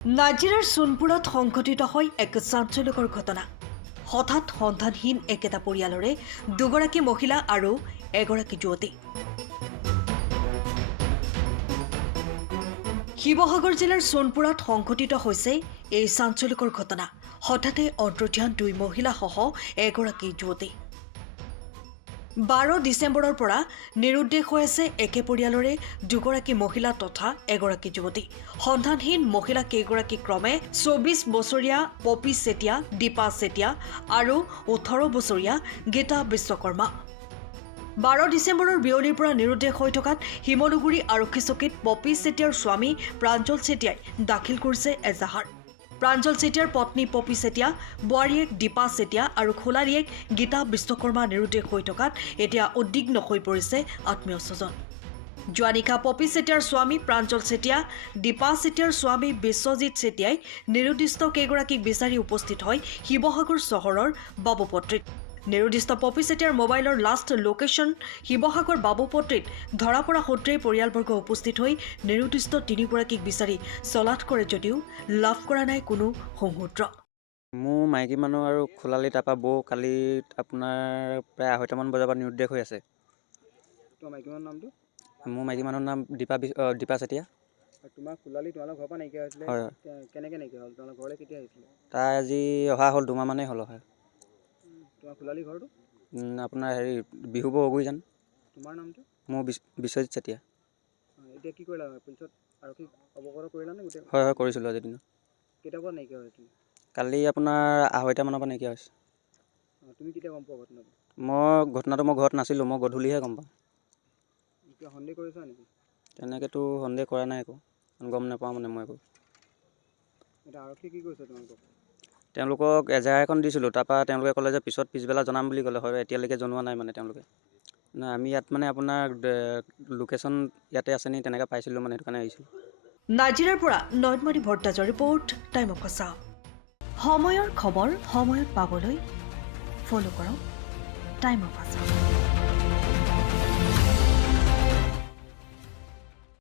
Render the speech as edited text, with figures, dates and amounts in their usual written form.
নাজিৰাৰ সোণপুৰত সংঘটিত হয় এক চাঞ্চল্যকৰ ঘটনা। হঠাৎ সন্ধানহীন একেটা পৰিয়ালৰে দুগৰাকী মহিলা আৰু এগৰাকী যুৱতী। শিৱসাগৰ জিলাৰ সোণপুৰত সংঘটিত হৈছে এই চাঞ্চল্যকৰ ঘটনা। হঠাতে অন্তৰ্ধান দুই মহিলাসহ এগৰাকী যুৱতী। 12 ডিচেম্বৰৰ পৰা নিৰুদ্দেশ হৈ আছে একে পৰিয়ালৰে দুগৰাকী মহিলা তথা এগৰাকী যুৱতী। সন্ধানহীন মহিলা কেইগৰাকী ক্ৰমে 24 বছৰীয়া পপি চেতিয়া, দীপা চেতিয়া আৰু 18 বছৰীয়া গীতা বিশ্বকৰ্মা। 12 ডিচেম্বৰৰ বিয়লিৰ পৰা নিৰুদ্দেশ হৈ থকাত শিমলুগুৰি আৰক্ষী চকীত পপি চেতিয়াৰ স্বামী প্ৰাঞ্জল চেতিয়াই দাখিল কৰিছে এজাহাৰ। প্ৰাঞ্জল চেতিয়াৰ পত্নী পপি চেতিয়া, বোৱাৰীয়েক দীপা চেতিয়া আৰু খোলাৰীয়েক গীতা বিশ্বকৰ্মা নিৰুদ্দেশ হৈ থকাত এতিয়া উদ্বিগ্ন হৈ পৰিছে আত্মীয় স্বজন। যোৱা নিশা পপি চেতিয়াৰ স্বামী প্ৰাঞ্জল চেতিয়া, দীপা চেতিয়াৰ স্বামী বিশ্বজিৎ চেতিয়াই নিৰুদ্দিষ্ট কেইগৰাকীক বিচাৰি উপস্থিত হয় শিৱসাগৰ চহৰৰ বাবুপট্টিত। নিৰুদ্দিষ্ট পপি চেতিয়াৰ মোবাইলৰ লাষ্ট লোকেশ্যন শিৱসাগৰ বাবুপট্টিত ধৰা পৰা সূত্ৰে পৰিয়ালবৰ্গ উপস্থিত হৈ নিৰুদ্দিষ্ট তিনিগৰাকীক বিচাৰি চলাথ কৰে যদিও লাভ কৰা নাই কোনো সুসূত্ৰ। মোৰ মাইকী মানুহ আৰু খোলালি তাৰপৰা বৌ কালি আপোনাৰ প্ৰায় 2:30মান বজাৰ পৰা নিৰুদ্দেশ হৈ আছে। তোমাৰ মাইকী মানুহৰ নামটো? মোৰ মাইকী মানুহৰ নাম দীপা চেতিয়া। তোমাৰ খোলালি তোমালোকৰ ঘৰৰ পৰা নাইকিয়া হৈছিলে? হয়। কেনেকৈ নাইকিয়া হ'ল? তোমালোকৰ ঘৰলৈ কেতিয়া আহিছিলে? তাই আজি অহা হ'ল 2 মাহমানেই হ'ল অহা। তোমাৰ খোলালি ঘৰটো? আপোনাৰ বিহুব অগুৰিজান। তোমাৰ নামটো? মোৰ বিশ্বজিৎ চেতিয়া। এতিয়া কি কৰিলা? পুলিচত আৰক্ষীক অৱগত কৰিলা নে গোটেই? হয় কৰিছিলোঁ আজিৰ দিনত। কেতিয়াৰ পৰা নাইকিয়া হৈছিলে? কালি আপোনাৰ 2:30মানৰ পৰা নাইকিয়া হৈছে। তুমি কেতিয়া গম পোৱা ঘটনাটো? ঘটনাটো মই ঘৰত নাছিলোঁ, মই গধূলিহে গম পাওঁ। কিবা সন্দেহ কৰিছা নেকি? তেনেকৈতো সন্দেহ কৰা নাই একো, গম নাপাওঁ মানে মই একো। এতিয়া আৰক্ষী কি কৰিছে তোমালোকক? তেওঁলোকক এজাহাৰ এখন দিছিলোঁ, তাৰপৰা তেওঁলোকে ক'লে যে পিছবেলা জনাম বুলি ক'লে। হয়, এতিয়ালৈকে জনোৱা নাই মানে তেওঁলোকে। নাই, আমি ইয়াত মানে আপোনাৰ লোকেশ্যন ইয়াতে আছে নি তেনেকৈ পাইছিলোঁ মানে, সেইটো কাৰণে আহিছিলোঁ। নাজিৰাৰ পৰা নয়নমণি ভট্টাচাৰ্যৰ ৰিপৰ্ট, টাইম অফ আছাম। সময়ৰ খবৰ সময়ত পাবলৈ ফ'ল' কৰক টাইম অফ আছাম।